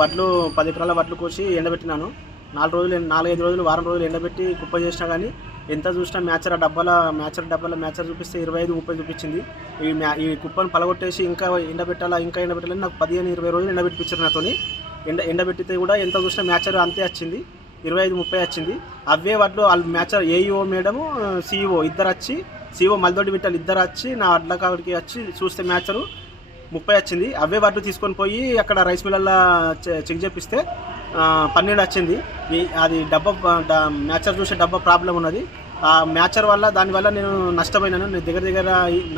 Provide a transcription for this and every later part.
వడ్లు 10 ఎకరాల వడ్లు కోసి ఎండబెట్టినాను. 4-5 రోజులు వారం రోజులు ఎండబెట్టి కుప్ప చేసినా కానీ ఎంత చూసినా మ్యాచర్ మ్యాచర్ చూపిస్తే 25-30 చూపించింది. ఈ కుప్పను పలగొట్టేసి ఇంకా ఎండబెట్టాలని నాకు 15-20 రోజులు ఎండబెట్టించారు నాతోని. ఎండబెట్టితే కూడా ఎంత చూసినా మ్యాచర్ అంతే వచ్చింది, 25-30 వచ్చింది. అవే వడ్లు వాళ్ళు మ్యాచర్ ఏఈఓ మేడము సిఇఓ ఇద్దరు వచ్చి, సిఇఓ మల్దొడ్డి విట్టలు ఇద్దరు వచ్చి నా వడ్ల కాడికి వచ్చి చూస్తే మ్యాచరు 30 వచ్చింది. అవే వడ్లు తీసుకొని పోయి అక్కడ రైస్ మిల్లల్లో చెక్ చేపిస్తే 12 వచ్చింది. అది మ్యాచర్ చూసే డబ్బా ప్రాబ్లం ఉన్నది. ఆ మ్యాచర్ వల్ల దానివల్ల నేను నష్టపోయినాను. నేను దగ్గర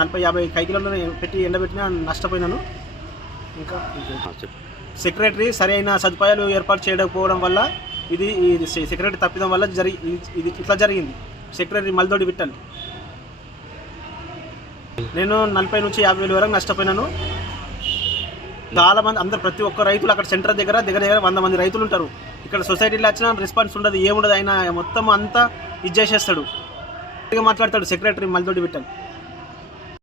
40-50 కైకిలలో పెట్టి ఎండబెట్టినా నష్టపోయినాను. ఇంకా సెక్రటరీ సరైన సదుపాయాలు ఏర్పాటు చేయకపోవడం వల్ల ఇది సెక్రటరీ తప్పిదం వల్ల ఇది ఇట్లా జరిగింది. సెక్రటరీ మల్దొడ్డి విట్టల్ నేను 40,000-50,000 వరకు నష్టపోయినాను. చాలా మంది అందరు ప్రతి ఒక్క రైతులు అక్కడ సెంటర్ దగ్గర 100 మంది రైతులు ఉంటారు. ఇక్కడ సొసైటీలో వచ్చిన రెస్పాన్స్ ఉండదు, ఏముండదు. ఆయన మొత్తం అంతా ఇది చేసేస్తాడు, మాట్లాడతాడు సెక్రటరీ మల్దొడ్డి విట్టల్.